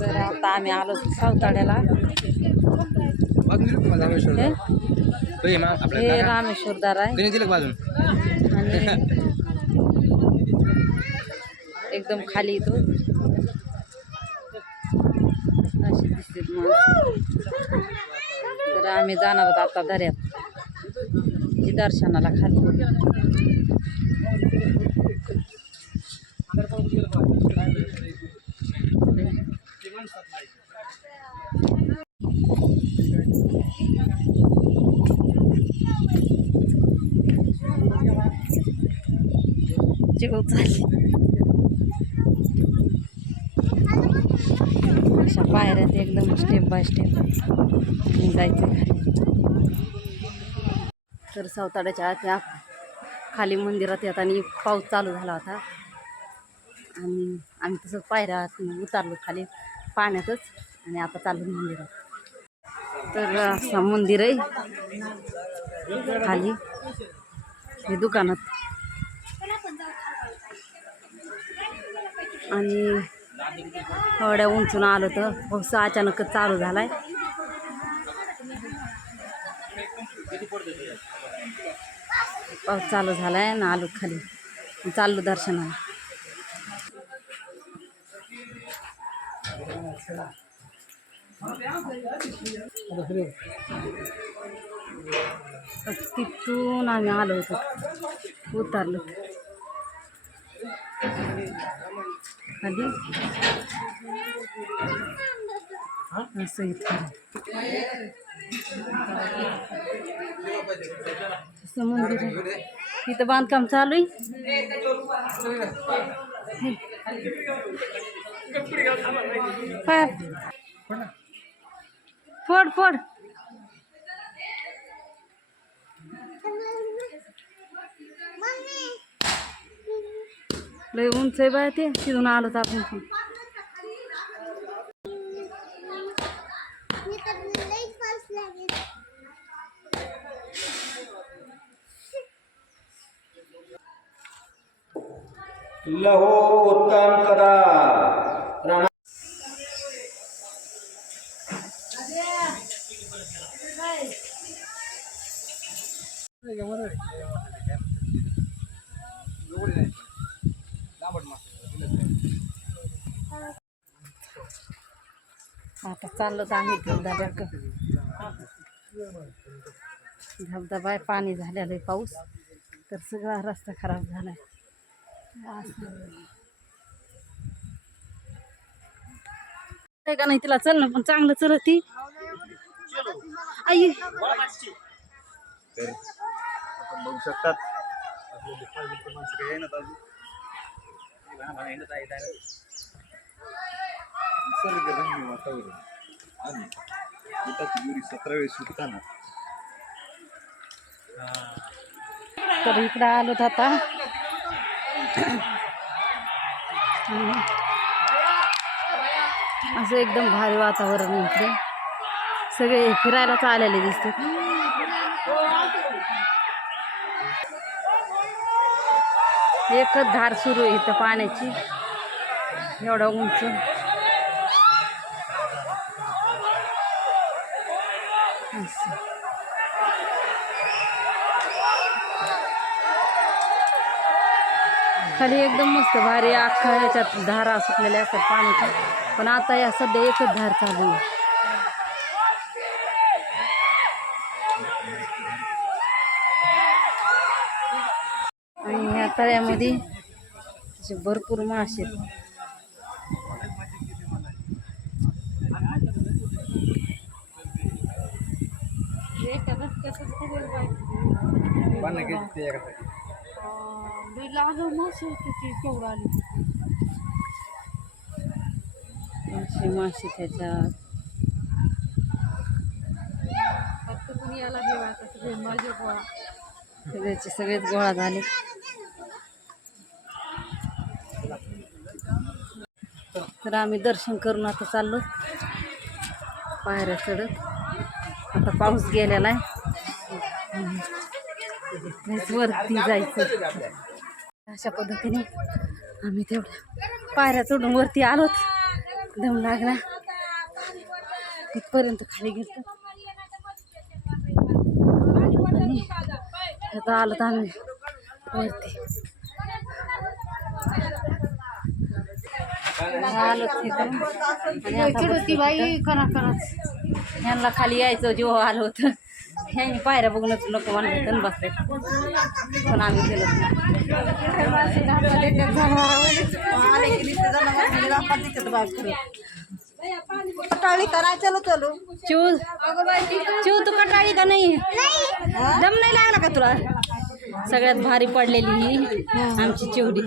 तर आता आम्ही आलो सावताड्याला. हे? रामेश्वरदार आहे. एकदम खाली येतो. अशी दिसते माणसं तर आम्ही जाणार आहोत आता दर्यात. जी दर्शनाला खाली. जेव झाली. अशा पायऱ्यात एकदम स्टेप बाय स्टेप जायचं खाली तर सावताड्याच्या त्या खाली मंदिरात येत आणि पाऊस चालू झाला होता. आणि आम्ही तसंच पायऱ्यात उतारलो खाली पाण्यातच आणि आता चालू मंदिरात. तर असं मंदिर आहे. खाली. हे दुकानात. आणि एवढ्या उंचून आलं तर पाऊस अचानकच चालू झाला आहे पाऊस चालू झालाय ना आलो खाली. चाललो दर्शनाला. तिथून आम्ही आलो होतो. उतरलो. खाली असं इथं. मंदिर इथं बांधकाम चालू आहे. फोड फोड. लय उंच आहे बाय ते तिथून आलो तर आपण पण. लहो उत्तम करा राणा आता चाललो तर आम्ही धबधब्याक धबधबा आहे पाणी झालेलं आहे पाऊस तर सगळा रस्ता खराब झाला आहे का नाही तिला चल पण चांगलं चलत ती. आई. तर आपण बघू शकतात. निसर्गरम्य वातावरण आणि पोटाची दुरी सतरा वेळेस सुटताना तर इकडं आलो आता. असं एकदम भारी वातावरण इकडे. सगळे फिरायलाच आलेले दिसतात. एकच धार सुरू आहे इथं पाण्याची. एवढा उंच. असं. खाली एकदम मस्त भारी अख्खा ह्याच्यात धारा सुटलेल्या असतात पाण्याच्या. पण आता या सध्या एकच धार चालू आहे. आणि ह्या तळ्यामध्ये असे भरपूर मासे आहेत. पाणी घ्यायची ते एका असे मासे त्याच्यात. सगळ्याचे सगळेच गोळा झाले. तर आम्ही दर्शन करून आता चाललो. पायऱ्या चढत. आता पाऊस गेलेला आहे. वरती जायचं. अशा पद्धतीने आम्ही तेवढ्या पायऱ्या चढून वरती आलोत. दम लागला. तिथपर्यंत खाली गेलो आणि आता आलो तर आम्ही वरती. आलो तिथं. आणि बसलो बाई करा. यांना खाली यायचं जेव्हा आलं होतं. ह्यांनी पायऱ्या बघूनच नको म्हणले तर बसले पण आम्ही गेलो कटाळी करायचं चलो चिव चिव तू कटाळी का नाही? दम नाही लागला का तुला? सगळ्यात भारी पडलेली ही आमची चिवडी.